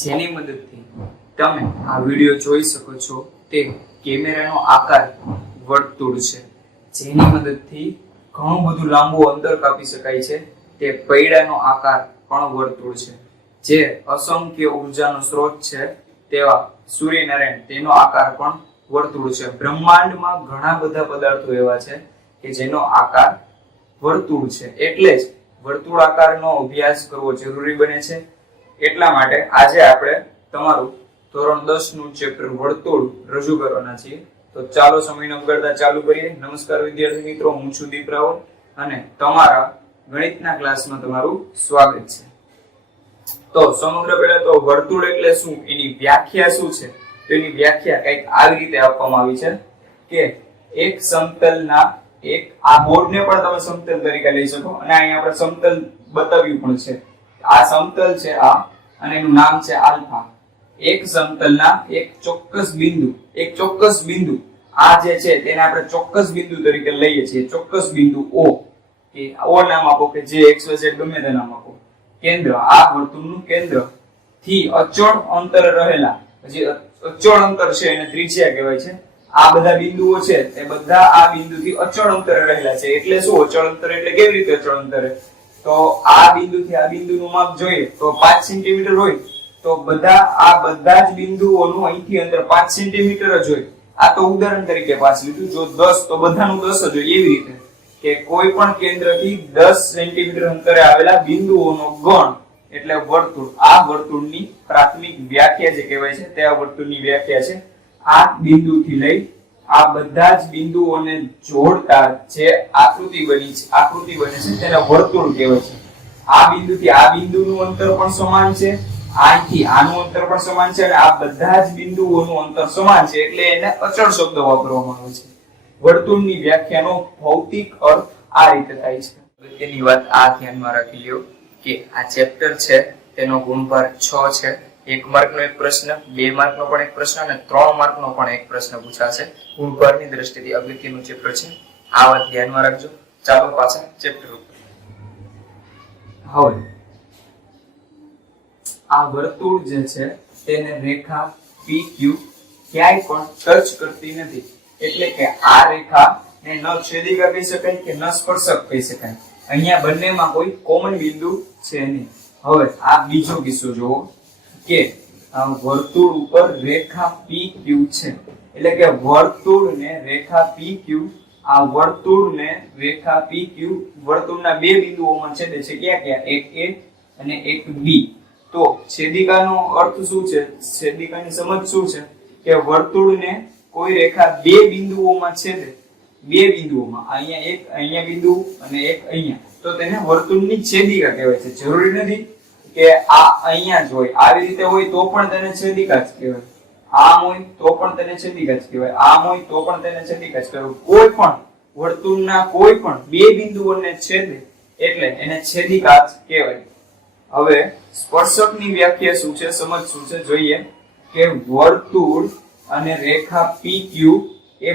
જેની મદદથી તમે આ વિડિયો જોઈ શકો છો તે કેમેરાનો આકાર વર્તુળ છે, જેની મદદથી ઘણું બધું લાંબુ અંતર કાપી શકાય છે. તે પૈડાનો આકાર પણ વર્તુળ છે. જે અસંખ્ય ઉર્જાનો સ્ત્રોત છે તેવા સૂર્યનારાયણ, તેનો આકાર પણ વર્તુળ છે. બ્રહ્માંડમાં ઘણા બધા પદાર્થો એવા છે કે જેનો આકાર વર્તુળ છે, એટલે જ વર્તુળાકારનો અભ્યાસ કરવો જરૂરી બને છે. એટલા માટે આજે આપણે તમારું ધોરણ 10 નું ચેપ્ટર વર્તુળ રજૂ કરવાના છીએ. તો ચાલો સમય ન બગાડતા ચાલુ કરીએ. નમસ્કાર વિદ્યાર્થી મિત્રો, હું છું દીપ રાવલ અને તમારા ગણિતના ક્લાસમાં તમારું સ્વાગત છે. તો સમગ્ર પહેલા તો વર્તુળ એટલે શું, એની વ્યાખ્યા શું છે? તો એની વ્યાખ્યા કંઈક આવી રીતે આપવામાં આવી છે કે એક સમતલના આ બોર્ડને પણ તમે સમતલ તરીકે લઈ શકો અને અહીં આપણે સમતલ બતાવ્યું પણ છે. આ સમતલ છે આ, અને એનું નામ છે આલ્ફા. એક સમતલના એક ચોક્કસ બિંદુ આ જે છે તેને આપણે ચોક્કસ બિંદુ તરીકે લઈએ છીએ. ચોક્કસ બિંદુ O કે O નામ આપો કે જે XYZ ગમે તે નામ આપો. કેન્દ્ર, આ વર્તુળનું કેન્દ્ર થી અચળ અંતર રહેલા, જે અચળ અંતર છે એને ત્રિજ્યા કહેવાય છે. આ બધા બિંદુઓ છે તે બધા આ બિંદુથી અચળ અંતરે રહેલા છે. એટલે શું અચળ અંતર? એટલે કેવી રીતે અચળ અંતરે? તો આ બિંદુથી આ બિંદુનું માપ જોઈએ તો 5 સેન્ટીમીટર હોય, તો બધા જ બિંદુઓનું અહીંથી અંતર 5 સેન્ટીમીટર જ હોય. આ તો ઉદાહરણ તરીકે 5 લીધું. જો 10 તો બધાનું 10 જ હોય. એવી રીતે કે કોઈ પણ કેન્દ્રથી 10 સેન્ટીમીટર અંતરે આવેલા બિંદુઓનો ગણ એટલે વર્તુળ. આ વર્તુળની પ્રાથમિક વ્યાખ્યા જે કહેવાય છે તે આ વર્તુળની વ્યાખ્યા છે. આ બિંદુથી લઈ આ બધા જ બિંદુઓને જોડતા જે આકૃતિ બને છે તેને વર્તુળ કહેવાય છે. આ બિંદુથી આ બિંદુનું અંતર પણ સમાન છે, અહીંથી આનું અંતર પણ સમાન છે, અને આ બધા જ બિંદુઓનું અંતર સમાન છે, એટલે એને અચળ શબ્દ વાપરવામાં આવે છે. વર્તુળની વ્યાખ્યાનો ભૌતિક અર્થ આ રીતે થાય છે. અગત્યની વાત આ ધ્યાનમાં રાખી લ્યો કે આ ચેપ્ટર છે તેનો ગુણભાર 6 છે. 1 માર્કનો એક પ્રશ્ન, 2 માર્કનો પણ એક પ્રશ્ન અને 3 માર્કનો પણ એક પ્રશ્ન પૂછાશે. ગુણભારની દ્રષ્ટિથી અગત્યનું ચેપ્ટર છે. આ વાત ધ્યાનમાં રાખજો. ચાલો પાછા ચેપ્ટર ઉપર. હવે આ વર્તુળ જે છે તેને રેખા PQ ક્યાંય પણ ટચ કરતી નથી. એટલે કે આ રેખાને ન છેદિકા કહી શકાય કે ન સ્પર્શક કહી શકાય. અહીંયા બંનેમાં કોઈ કોમન બિંદુ છે નહીં. હવે આ બીજો કિસ્સો જુઓ કે વર્તુળ ઉપર રેખા PQ છે, એટલે કે વર્તુળને રેખા PQ, આ વર્તુળને રેખા PQ વર્તુળના બે બિંદુઓમાં છેદે છે. ક્યાં? એક A અને એક B. તો છેદિકાનો અર્થ શું છે? છેદિકાની સમજ શું છે કે વર્તુળને કોઈ રેખા બે બિંદુઓમાં છેદે, બે બિંદુઓમાં, અહીંયા બિંદુ અને એક અહીંયા, તો તેને વર્તુળની છેદિકા કહેવાય છે. જરૂરી નથી કે આ અહીંયા જ હોય. આવી રીતે હોય તો પણ તેને છેદિકા જ કહેવાય. આમ હોય તો પણ તેને છેદિકા જ કહેવાય. આમ હોય તો પણ તેને છેદિકા જ કહેવાય. કોઈ પણ વર્તુળના કોઈ પણ બે બિંદુઓને છેદે એટલે એને છેદિકા જ કહેવાય. હવે સ્પર્શકની વ્યાખ્યા શું છે, સમજ શું છે જોઈએ કે વર્તુળ અને રેખા PQ એ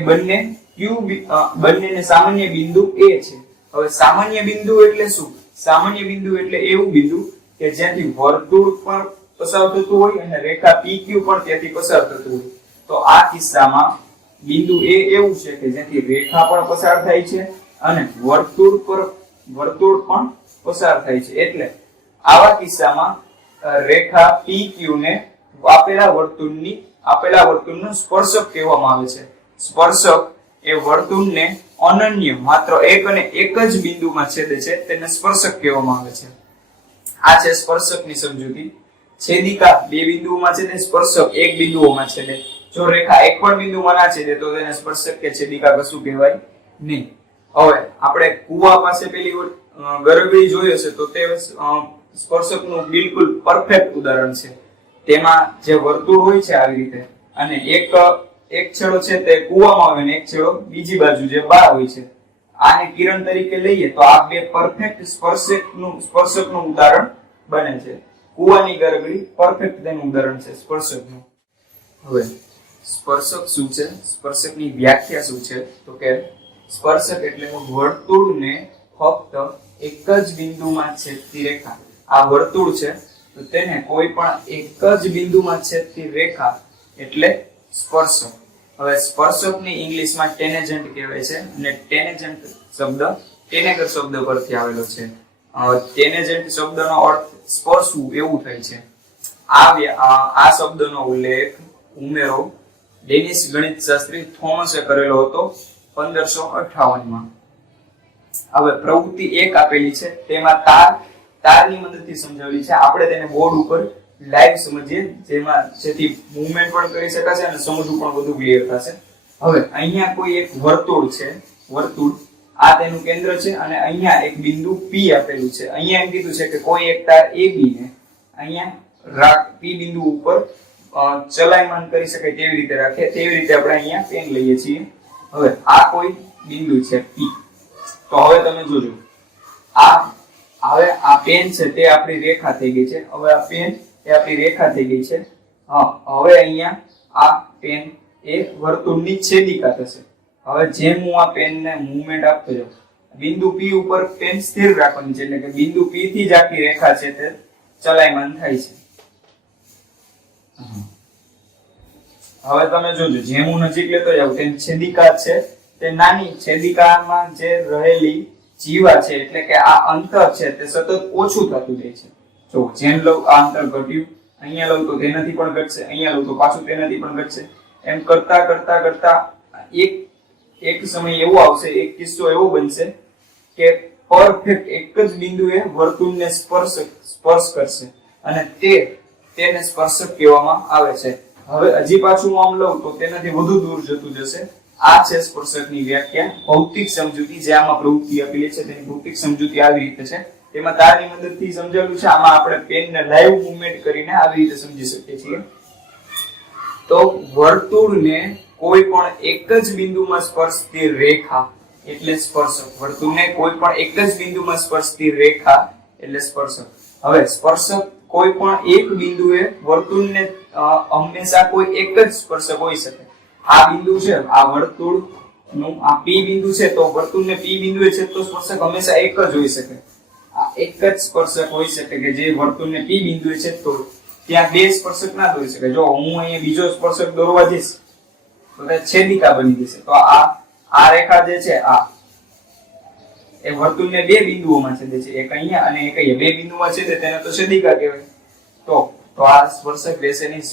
બંનેને સામાન્ય બિંદુ A છે. હવે સામાન્ય બિંદુ એટલે શું? સામાન્ય બિંદુ એટલે એવું બિંદુ કે જ્યાંથી વર્તુળ પર પસાર થતું હોય અને રેખા PQ પણ ત્યાંથી પસાર થતું હોય. તો આ કિસ્સામાં બિંદુ A એવું છે કે જ્યાંથી રેખા પણ પસાર થાય છે અને વર્તુળ પણ પસાર થાય છે. એટલે આવા કિસ્સામાં રેખા PQ ને આપેલા વર્તુળનો સ્પર્શક કહેવામાં આવે છે. સ્પર્શક એ વર્તુળને અનન્ય માત્ર એક અને એક જ બિંદુમાં છેદે છે, તેને સ્પર્શક કહેવામાં આવે છે. આ છે સ્પર્શકની સમજૂતી. છેદિકા બે બિંદુઓમાં છેદે, સ્પર્શક એક બિંદુઓમાં છેદે. જો રેખા એક પણ બિંદુમાં ના છેદે તો તેને સ્પર્શક કે છેદિકા કશું કહેવાય નહીં. હવે આપણે કુવા પાસે પેલી ગરગડી જોઈ હશે તો તે સ્પર્શકનું બિલકુલ પરફેક્ટ ઉદાહરણ છે. તેમાં જે વર્તુળ હોય છે આવી રીતે, અને એક છેડો છે તે કુવામાં આવે અને એક છેડો બીજી બાજુ જે બહાર હોય છે. આને કિરણ તરીકે લઈએ તો આ બે પરફેક્ટ સ્પર્શકનું ઉદાહરણ બને છે. કુવાની ગરગડી પરફેક્ટ તેનું ઉદાહરણ છે સ્પર્શકનું. હવે સ્પર્શક શું છે, સ્પર્શકની વ્યાખ્યા શું છે? તો કે સ્પર્શક એટલે વર્તુળને ફક્ત એક જ બિંદુમાં છેદતી રેખા. આ વર્તુળ છે તો તેને કોઈ પણ એક જ બિંદુમાં છેદતી રેખા એટલે સ્પર્શક. હવે સ્પર્શકની ઇંગ્લિશમાં ટેનેજન્ટ કહેવાય છે અને ટેનેજન્ટ શબ્દ ટેનેગર શબ્દ પરથી આવેલો છે. ટેનેજન્ટ શબ્દનો અર્થ સ્પર્શવું એવું થાય છે. આ શબ્દનો ઉમેરો ડેનિશ ગણિતશાસ્ત્રી થોમસે કરેલો હતો 1558માં. હવે પ્રવૃત્તિ 1 આપેલી છે, તેમાં તારની મદદથી સમજાવેલી છે. આપણે તેને બોર્ડ ઉપર લાઈવ સમજીએ, જેથી મૂવમેન્ટ પણ કરી શકાશે અને સમજવું પણ વધુ ક્લિયર થશે. હવે અહીંયા કોઈ એક વર્તુળ છે, આ તેનું કેન્દ્ર છે અને અહીંયા એક બિંદુ P આપેલું છે. અહીંયા એમ કીધું છે કે કોઈ એક તાર AB ને અહીંયા P બિંદુ ઉપર ચલાયમાન કરી શકાય તેવી રીતે રાખે. તેવી રીતે આપણે અહીંયા પેન લઈએ છીએ. હવે આ કોઈ બિંદુ છે P. તો હવે તમે જોજો, આ પેન છે તે આપણી રેખા થઈ ગઈ છે. હવે આ પેન એ આપણી રેખા થઈ ગઈ છે. હવે અહીંયા આ પેન એ વર્તુળની છેદિકા થશે. હવે જેમ હું આ પેનને મૂવમેન્ટ આપતો જાઉં, બિંદુ P ઉપર પેન સ્થિર રાખવાની છે, એટલે કે બિંદુ P થી જ આખી રેખા છે તે ચલાયમાન થાય છે. હવે તમે જોજો, જેમ હું નજીક લેતો જાઉં તેમ છેદિકા છે તે નાની, છેદિકામાં જે રહેલી જીવા છે એટલે કે આ અંતર છે તે સતત ઓછું થતું જાય છે. જો જેમ લઉં આ અંતર ઘટ્યું, અહીંયા લઉં તો તેનાથી પણ ઘટશે, અહીંયા લઉં તો પાછું તેનાથી પણ ઘટશે. એમ કરતા કરતા કરતા એક સમય એવો આવશે, એક કિસ્સો એવો બનશે કે પરફેક્ટ એક જ બિંદુએ વર્તુળને સ્પર્શ કરશે અને તેને સ્પર્શક કહેવામાં આવે છે. હવે હજી પાછું હું આમ લઉં તો તેનાથી વધુ દૂર જતું જશે. આ છે સ્પર્શકની વ્યાખ્યા. ભૌતિક સમજૂતી જે આમાં પ્રવૃત્તિ આપેલી છે તેની ભૌતિક સમજૂતી આવી રીતે છે. તેમાં તારની મદદથી સમજાવેલું છે. આમાં આપણે પેનને લાઈવ મૂવમેન્ટ કરીને આવી રીતે સમજી શકીએ છીએ. તો વર્તુળને કોઈ પણ એક જ બિંદુમાં સ્પર્શતી રેખા એટલે સ્પર્શક. વર્તુળને કોઈ પણ એક જ બિંદુમાં સ્પર્શતી રેખા એટલે સ્પર્શક. હવે સ્પર્શક કોઈ પણ એક બિંદુએ વર્તુળને હંમેશા કોઈ એક જ સ્પર્શક હોઈ શકે. આ બિંદુ છે, આ વર્તુળનું આ P બિંદુ છે, તો વર્તુળને P બિંદુએ છેદતો સ્પર્શક હંમેશા એક જ હોઈ શકે. આ એક જ સ્પર્શક હોઈ શકે કે જે વર્તુળને P બિંદુએ છેદતો. ત્યાં બે સ્પર્શક ના દોરી શકે. જો હું અહીંયા બીજો સ્પર્શક દોરવા જઈશ તો તે છેદિકા બની જશે. તો આ રેખા જે છે એ વર્તુળને બે બિંદુઓમાં છેદે છે, એક અહીંયા અને એક અહીંયા. બે બિંદુમાં છેદે તેને તો છેદિકા કહેવાય. તો આ સ્પર્શક રહેશે નહીં.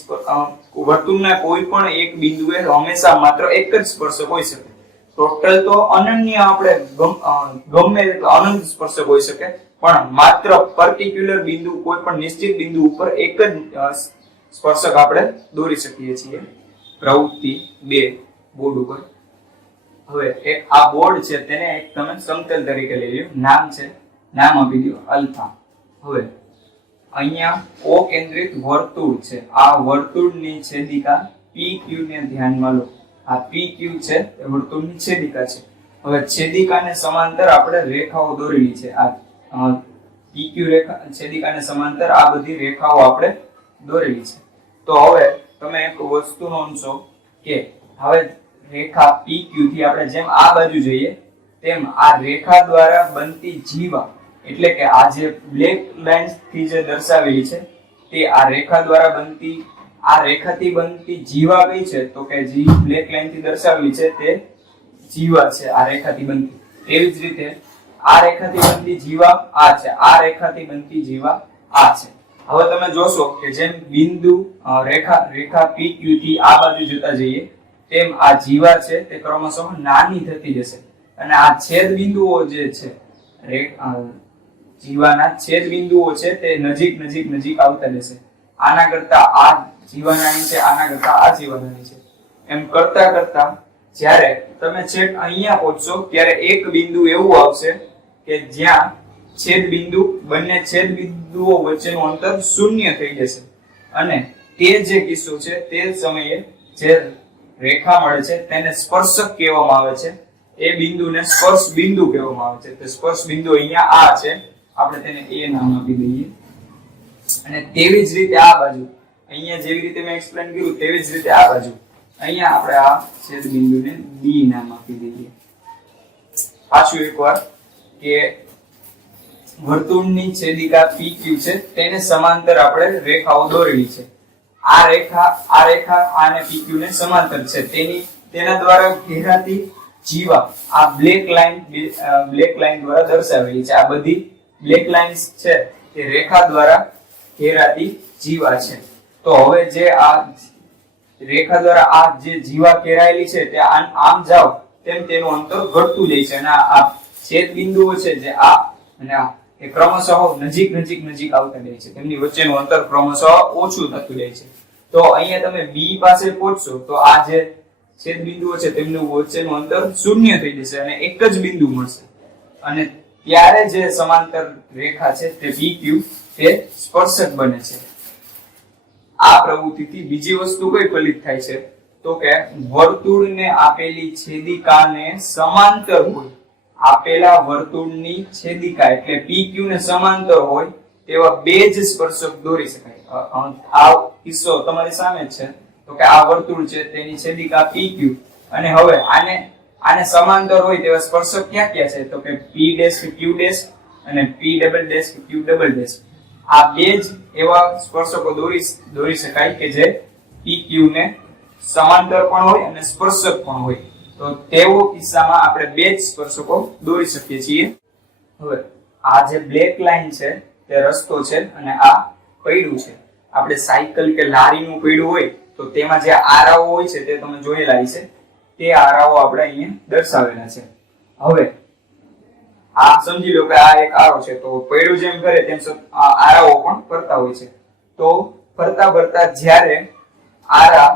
વર્તુળના કોઈ પણ એક બિંદુએ હંમેશા માત્ર એક જ સ્પર્શક હોઈ શકે. ટોટલ તો અનન્ય આપણે ગમે એટલો અનંત સ્પર્શક હોઈ શકે, પણ માત્ર પર્ટિક્યુલર બિંદુ, કોઈ પણ નિશ્ચિત બિંદુ ઉપર એક જ સ્પર્શક આપણે દોરી શકીએ છીએ. પ્રવૃત્તિ 2 બોર્ડ ઉપર. હવે આ બોર્ડ છે તેને એક તમે સમતલ તરીકે લઈ લો. નામ આપી દો અલ્ફા. હવે અહીંયા O કેન્દ્રિત વર્તુળ છે. આ વર્તુળની છેદિકા PQ ને ધ્યાનમાં લો. આ PQ છે એ વર્તુળની છેદિકા છે. હવે છેદિકાને સમાંતર આપણે રેખાઓ દોરેલી છે. આ PQ રેખા છેદિકાને સમાંતર આ બધી રેખાઓ આપણે દોરેલી છે. તો હવે તમે એક વસ્તુ નોંધશો કે હવે રેખા PQ થી આપણે જેમ આ બાજુ જઈએ તેમ આ રેખા દ્વારા બનતી જીવા, એટલે કે આ જે બ્લેક લાઇન્સ થી જે દર્શાવેલી છે તે આ રેખા દ્વારા બનતી, આ રેખાથી બનતી જીવા કઈ છે તો કે જે બ્લેક લાઇન થી દર્શાવેલી છે તે જીવા છે. આ રેખાથી બનતી. એવી જ રીતે આ રેખાથી બનતી જીવા આ છે, આ રેખાથી બનતી જીવા આ છે. હવે તમે જોશો કે જેમ બિંદુ રેખા PQ થી આ બાજુ જતા જઈએ તેમ આ જીવા છે તે ક્રમશઃ નાની થતી જશે અને આ છેદ બિંદુઓ જે છે જીવાના છેદ બિંદુઓ છે તે નજીક આવતા જશે. આના કરતા આ જીવા નાની છે, આના કરતા આ જીવા નાની છે. એમ કરતા કરતા જ્યારે તમે છેક અહીંયા પહોંચશો ત્યારે એક બિંદુ એવું આવશે કે જ્યાં બંને છેદ બિંદુઓ વચ્ચેનું અંતર શૂન્ય થઈ જશે અને તે જે કિસ્સો છે તે સમયે જે રેખા મળે છે તેને સ્પર્શક કહેવામાં આવે છે. એ બિંદુને સ્પર્શ બિંદુ કહેવામાં આવે છે. તો સ્પર્શ બિંદુ અહીંયા આ છે, આપણે તેને A નામ આપી દઈએ. અને તેવી જ રીતે આ બાજુ અહીંયા જેવી રીતે મેં એક્સપ્લેન કર્યું તેવી જ રીતે આ બાજુ અહીંયા આપણે આ છેદ બિંદુને B નામ આપી દઈએ. પાછું એકવાર કે વર્તુળની છેદિકા PQ છે તેને સમાંતર આપણે રેખાઓ દોરેલી છે. આ રેખા આને PQ ને સમાંતર છે. તેના દ્વારા ઘેરાતી જીવા આ બ્લેક લાઈન દ્વારા દર્શાવેલી છે. આ બધી બ્લેક લાઇન્સ છે તે રેખા દ્વારા ઘેરાતી જીવા છે. તો હવે જે આ રેખા દ્વારા આ જે જીવા ઘેરાયેલી છે તે આમ જાવ તેમ તેનું અંતર ઘટતું જાય છે અને આ છેદ બિંદુઓ છે જે આ અને આ એ ક્રમશઃ નજીક આવતા જાય છે. તેમની વચ્ચેનું અંતર ક્રમશઃ ઓછું થતું જાય છે. તો અહીંયા તમે B પાસે પહોંચશો તો આ જે છેદ બિંદુઓ છે તેમનું વચ્ચેનું અંતર શૂન્ય થઈ જશે અને એક જ બિંદુ મળશે અને ત્યારે જે સમાંતર રેખા છે તે PQ તે સ્પર્શક બને છે. આ પ્રવૃત્તિથી બીજી વસ્તુ કઈ ફલિત થાય છે તો કે વર્તુળને આપેલી છેદિકાને સમાંતર હોય, આપેલા વર્તુળની છેદિકા એટલે PQ ને સમાંતર હોય તેવા બે જ સ્પર્શક દોરી શકાય. આ કિસ્સો તમારી સામે જ છે. તો કે આ વર્તુળ છે તેની છેદિકા PQ અને હવે આને સમાંતર હોય તેવા સ્પર્શક ક્યાં ક્યાં છે તો કે P' કે Q' અને P' કે Q'. આ બે જ એવા સ્પર્શકો દોરી શકાય કે જે PQ ને સમાંતર પણ હોય અને સ્પર્શક પણ હોય. તો તેવો કિસ્સામાં આપણે બે જ સ્પર્શકો દોરી શકીએ છીએ. હવે આ જે બ્લેક લાઈન છે તે રસ્તો છે અને આ પૈડું છે. આપણે સાયકલ કે લારીનું પૈડું હોય તો તેમાં જે આરાઓ હોય છે તે તમે જોયેલા હશે. તે આરાઓ આપણે અહીંયા દર્શાવેલા છે. હવે આ સમજી લો કે આ એક આરો છે તો પૈડું જેમ કરે તેમ આરાઓ પણ ફરતા હોય છે. તો ફરતા જ્યારે આરા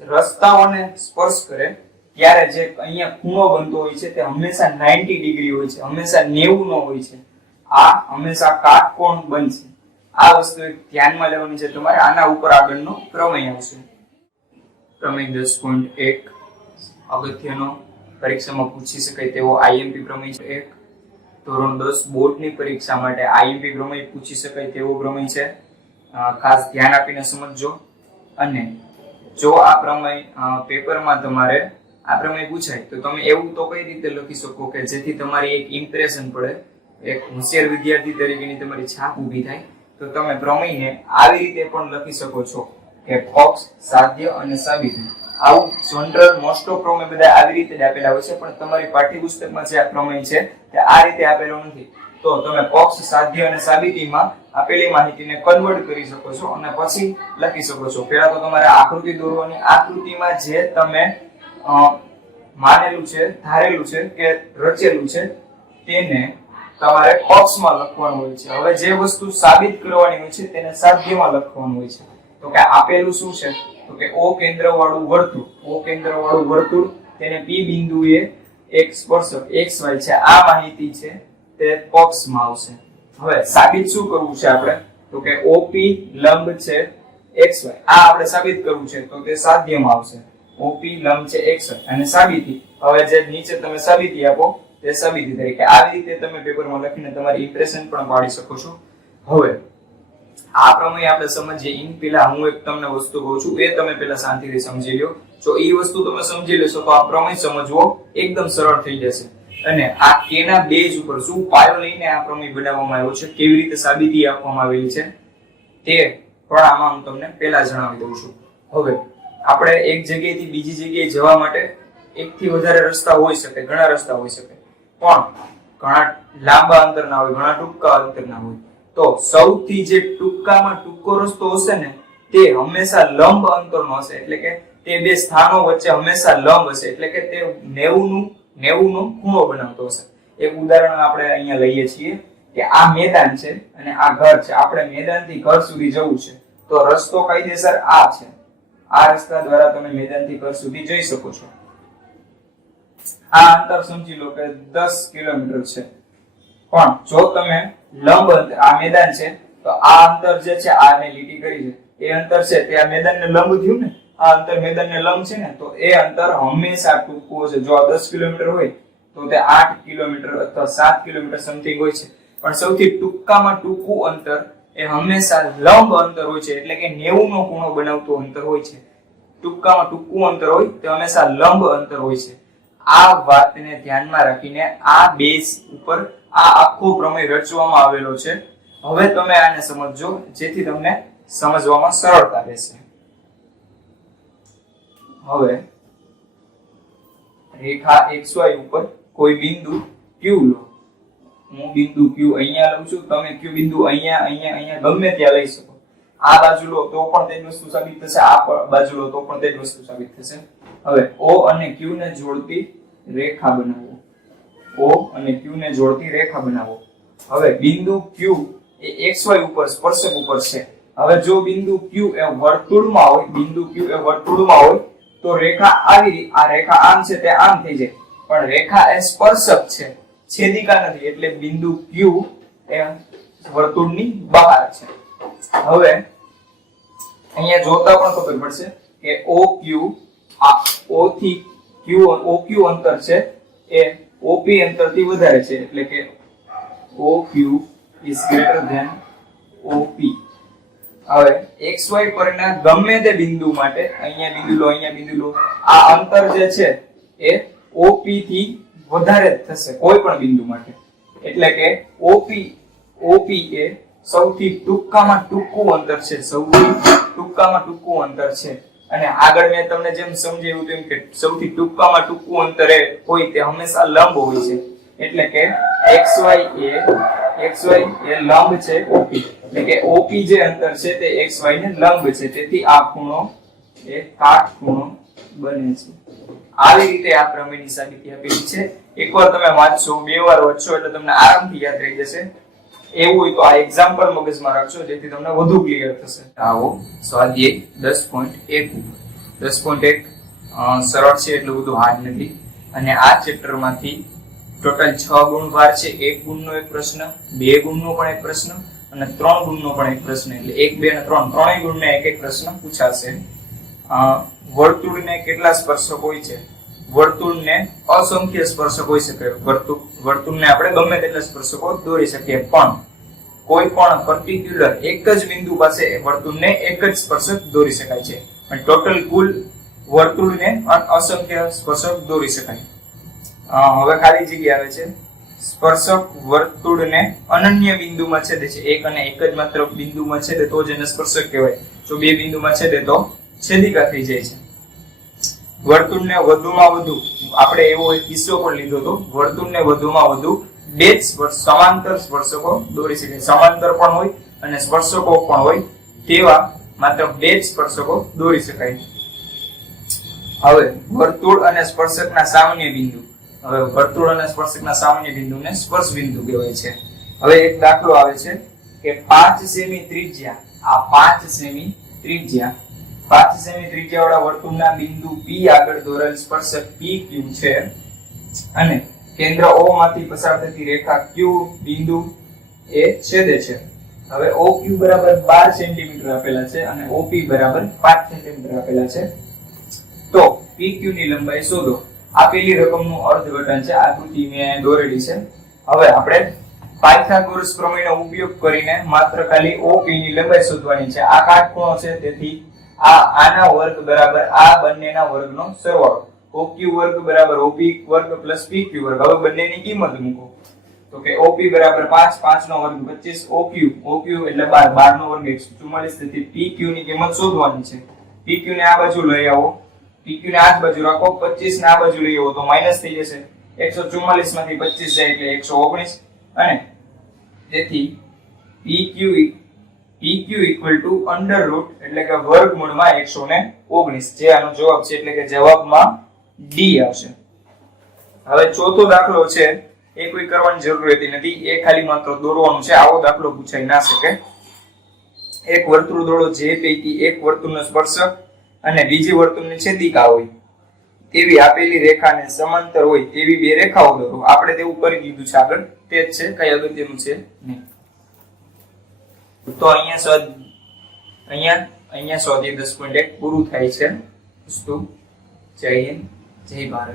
રસ્તાઓને સ્પર્શ કરે ત્યારે જે અહીંયા ખૂણો બનતો હોય છે તે હંમેશા 90 ડિગ્રી હોય છે, હંમેશા 90 નો હોય છે. આ હંમેશા કાટકોણ બનશે. આ વસ્તુ ધ્યાનમાં લેવાની છે તમારે. આના ઉપર આગળનો પ્રમેય આવશે. પ્રમેય 10.1 અગત્યનો પરીક્ષામાં પૂછી શકાય તેવો IMP પ્રમેય છે. ધોરણ 10 બોર્ડની પરીક્ષા માટે IMP પ્રમેય પૂછી શકાય તેવો પ્રમેય છે. ખાસ ધ્યાન આપીને સમજજો. અને જો આ પ્રમેય પેપરમાં તમારે આ પ્રમેય પૂછાય તો તમે એવું તો કઈ રીતે લખી શકો કે જેથી તમારી એક ઇમ્પ્રેશન પડે, એક હોશિયાર વિદ્યાર્થી તરીકેની તમારી છાપ ઊભી થાય. તો તમે પ્રમેયને આવી રીતે પણ લખી શકો છો કે પક્ષ, સાધ્ય અને સાબિતી. આવું જનરલ મોસ્ટ ઓફ પ્રમેય બધા આવી રીતે આપેલા હોય છે, પણ તમારી પાઠ્યપુસ્તકમાં જે આ પ્રમેય છે તે આ રીતે આપેલો નથી. તો તમે પક્ષ, સાધ્ય અને સાબિતીમાં આપેલી માહિતીને કન્વર્ટ કરી શકો છો અને પછી લખી શકો છો. પહેલા તો તમારે આકૃતિ દોરવાની. આકૃતિમાં જે તમે માનેલું છે, ધારેલું છે કે રચેલું છે તેને તમારે પક્ષમાં લખવાનું હોય છે. હવે જે વસ્તુ સાબિત કરવાની હોય છે તેને સાધ્યમાં લખવાનું હોય છે. તો કે આપેલું શું છે તો કે O કેન્દ્રવાળું વર્તુળ તેને P બિંદુએ એક સ્પર્શક XY છે. આ માહિતી છે તે પક્ષમાં આવશે. હવે સાબિત શું કરવું છે આપણે તો કે OP લંબ છે XY. આ આપણે સાબિત કરવું છે તો તે સાધ્યમાં આવશે. OP લંબ છે XY અને સાબિતી. હવે જે નીચે તમે સાબિતી આપો તે સાબિતી તરીકે આવી રીતે તમે પેપરમાં લખીને તમારી ઇમ્પ્રેશન પણ પાડી શકો છો. હવે આ પ્રમેય આપણે સમજીએ ઇન પેલા હું એક તમને વસ્તુ કહું છું એ તમે પેલા શાંતિથી સમજી લો. જો એ વસ્તુ તમે સમજી લેશો તો આ પ્રમેય સમજવો એકદમ સરળ થઈ જશે. અને આ કેના બેઝ ઉપર શું પાયો લઈને આ પ્રમેય બનાવવામાં આવ્યો છે, કેવી રીતે સાબિતી આપવામાં આવેલી છે તે પણ આમાં હું તમને પહેલા જણાવી દઉં છું. હવે આપણે એક જગ્યાએથી બીજી જગ્યાએ જવા માટે એકથી વધારે રસ્તા હોઈ શકે, ઘણા રસ્તા હોઈ શકે, પણ ઘણા લાંબા અંતરના હોય, ઘણા ટૂંકા અંતરના હોય. તો સૌથી જે ટૂંકામાં ટૂંકો રસ્તો હશે ને તે હંમેશા લંબ અંતરનો હશે. એટલે કે તે બે સ્થાનો વચ્ચે હંમેશા લંબ હશે. એટલે કે તે 90 નો ખૂણો બનાવતો હશે. એક ઉદાહરણ આપણે અહીંયા લઈએ છીએ કે આ મેદાન છે અને આ ઘર છે. આપણે મેદાનથી ઘર સુધી જવું છે તો રસ્તો કાયદેસર આ છે. આ રસ્તા દ્વારા તમે મેદાનથી ઘર સુધી જઈ શકો છો. આ અંતર સમજી લો કે 10 કિલોમીટર છે. પણ જો તમે લંબ અંતર, આ મેદાન છે તો આ અંતર જે છે આને લીટી કરી છે એ અંતર છે તે આ મેદાનને લંબ થયું ને, આ અંતર મેદાનને લંબ છે ને, તો એ અંતર હંમેશા ટૂંકું હશે. જો આ 10 કિલોમીટર હોય તો તે 8 કિલોમીટર અથવા 7 કિલોમીટર સમથિંગ હોય છે. પણ સૌથી ટૂંકામાં ટૂંકું અંતર એ હંમેશા લંબ અંતર હોય છે. એટલે કે 90 નો ખૂણો બનાવતું અંતર હોય છે. ટૂંકામાં ટૂંકું અંતર હોય તે હંમેશા લંબ અંતર હોય છે. આ વાતને ધ્યાનમાં રાખીને આ બેઝ ઉપર આ આખો પ્રમેય રચવામાં આવેલો છે. હવે તમે આને સમજજો જેથી તમને સમજવામાં સરળતા રહેશે. હવે રેખા XY ઉપર કોઈ બિંદુ Q લો. હું બિંદુ Q અહીંયા લઉં છું, તમે Q બિંદુ અહીંયા ગમે ત્યાં લઈ શકો. આ બાજુ લો તો પણ તે જ વસ્તુ સાબિત થશે, આ બાજુ લો તો પણ તે જ વસ્તુ સાબિત થશે. હવે O અને Q ને જોડતી રેખા બનાવો. O અને Q ને જોડતી રેખા બનાવો. હવે બિંદુ Q એ XY ઉપર સ્પર્શક ઉપર છે. હવે જો બિંદુ Q એ વર્તુળમાં હોય, બિંદુ Q એ વર્તુળમાં હોય તો રેખા આવી, આ રેખા આમ છે તે આમ થઈ જાય, પણ રેખા એ સ્પર્શક છે, છેદિકા નથી, એટલે બિંદુ Q એ વર્તુળની બહાર છે. હવે અહીંયા જોતા પણ ખબર પડશે કે OQ આ O થી Q, OQ અંતર છે એ OP અંતરથી વધારે છે, એટલે કે OQ is greater than OP. હવે XY પરના ગમે તે બિંદુ માટે અહીંયા બિંદુ લો, અહીંયા બિંદુ લો, આ અંતર જે છે એ OP થી વધારે જ થશે કોઈ પણ બિંદુ માટે, એટલે કે OP એ સૌથી ટૂંકામાં ટૂંકું અંતર છે, સૌથી ટૂંકામાં ટૂંકું અંતર છે. અને આગળ મેં તમને જેમ સમજાવ્યું તેમ કે સૌથી ટૂંકામાં ટૂંકું અંતર હોય તે હંમેશા લંબ હોય છે, એટલે કે XY એ લંબ છે OP, એટલે કે OP જે અંતર છે તે XY ને લંબ છે, તેથી આ ખૂણો એ કાટખૂણો બને છે. આવી રીતે આ પ્રમેયની સાબિતી આપેલી છે. એકવાર તમે વાંચશો, બે વાર વાંચશો એટલે તમને આરામથી યાદ રહી જશે. એવું હોય તો આ એક્ઝામ્પલ મગજમાં રાખજો જેથી તમને વધુ ક્લિયર થશે. આવો સ્વાધ્યાય 10.1 10.1 સરળ છે, એટલું બધું હાર્ડ નથી. અને આ ચેપ્ટર માંથી ટોટલ 6 ગુણ વાર છે. 1 ગુણનો એક પ્રશ્ન, 2 ગુણનો પણ એક પ્રશ્ન અને 3 ગુણનો પણ એક પ્રશ્ન, એટલે 1, 2 અને 3 ત્રણેય ગુણને એક એક પ્રશ્ન પૂછાશે. વર્તુળને કેટલા સ્પર્શક હોય છે? વર્તુળને અસંખ્ય સ્પર્શક હોઈ શકે. વર્તુળને આપણે ગમે તેટલા સ્પર્શકો દોરી શકીએ, પણ કોઈ પણ પર્ટિક્યુલર એક જ બિંદુ પાસે વર્તુળને એક જ સ્પર્શક દોરી શકાય છે, પણ ટોટલ કુલ વર્તુળને અસંખ્ય સ્પર્શક દોરી શકાય. હવે ખાલી જગ્યા આવે છે. સ્પર્શક વર્તુળને અનન્ય બિંદુમાં છેદે છે. એક અને એક જ માત્ર બિંદુમાં છેદે તો જ એને સ્પર્શક કહેવાય. જો બે બિંદુમાં છેદે તો છેદિકા થઈ જાય છે. વર્તુળને વધુમાં વધુ, આપણે એવો એક કિસ્સો પણ લીધો હતો, વર્તુળને વધુમાં વધુ બે જ સમાંતર સ્પર્શકો દોરી શકે. સમાંતર પણ હોય અને સ્પર્શકો પણ હોય તેવા માત્ર બે જ સ્પર્શકો દોરી શકાય. હવે વર્તુળ અને સ્પર્શકના સામાન્ય બિંદુ. હવે વર્તુળ અને સ્પર્શકના સામાન્ય બિંદુને સ્પર્શ બિંદુ કહેવાય છે. હવે એક દાખલો આવે છે કે 5 સેમી ત્રિજ્યા, આ 5 સેમી ત્રિજ્યા 5 સેમી ત્રિજ્યાવાળા વર્તુળના બિંદુ P આગળ દોરેલ સ્પર્શક PQ છે અને કેન્દ્ર O માંથી પસાર થતી રેખા Q બિંદુ એ છેદે છે. હવે OQ બરાબર 12 સેન્ટીમીટર આપેલા છે અને OP બરાબર 5 સેન્ટીમીટર આપેલા છે. તો PQ ની લંબાઈ શોધો. આપેલી રકમનું અર્થઘટન છે. આકૃતિ મેં દોરેલી છે. હવે આપણે પાયથાગોરસ પ્રમેયનો ઉપયોગ કરીને માત્ર ખાલી OP ની લંબાઈ શોધવાની છે. આ કાટખૂણો છે, તેથી આના વર્ગ બરાબર આ બંનેના વર્ગનો સરવાળો. OQ વર્ગ બરાબર OP વર્ગ પ્લસ PQ વર્ગ. હવે બંનેની કિંમત મૂકો તો કે OP બરાબર 5, 5 નો વર્ગ 25, OQ એટલે 12, 12 નો વર્ગ 144. તેથી PQ ની કિંમત શોધવાની છે. PQ ને આ બાજુ લઈ આવો, PQ ને આ બાજુ રાખો, 25 ને આ બાજુ લઈ આવો તો માઈનસ થઈ જશે. 144 માંથી 25 જાય એટલે 119 અને તેથી PQ equal to under root એટલે કે વર્ગમૂળમાં 119, જે આનો જવાબ છે, એટલે કે જવાબમાં D આવશે. હવે ચોથો દાખલો છે, એ કોઈ કરવાની જરૂર રહેતી નથી, એ ખાલી માત્ર દોરવાનું છે. આવો દાખલો પૂછાઈ ના શકે. એક વર્તુળ દોરો જે પૈકી એક વર્તુળનો સ્પર્શક અને બીજી વર્તુળની છેદિકા હોય તેવી આપેલી રેખાને સમાંતર હોય તેવી બે રેખાઓ દોરો. આપણે તેવું કરી દીધું છે આગળ, તે જ છે, કઈ અગત્યનું છે નહીં. તો અહીંયા સ્વાધ્યાય 10.1 પૂરું થાય છે. જય હિન્દ, જય ભારત.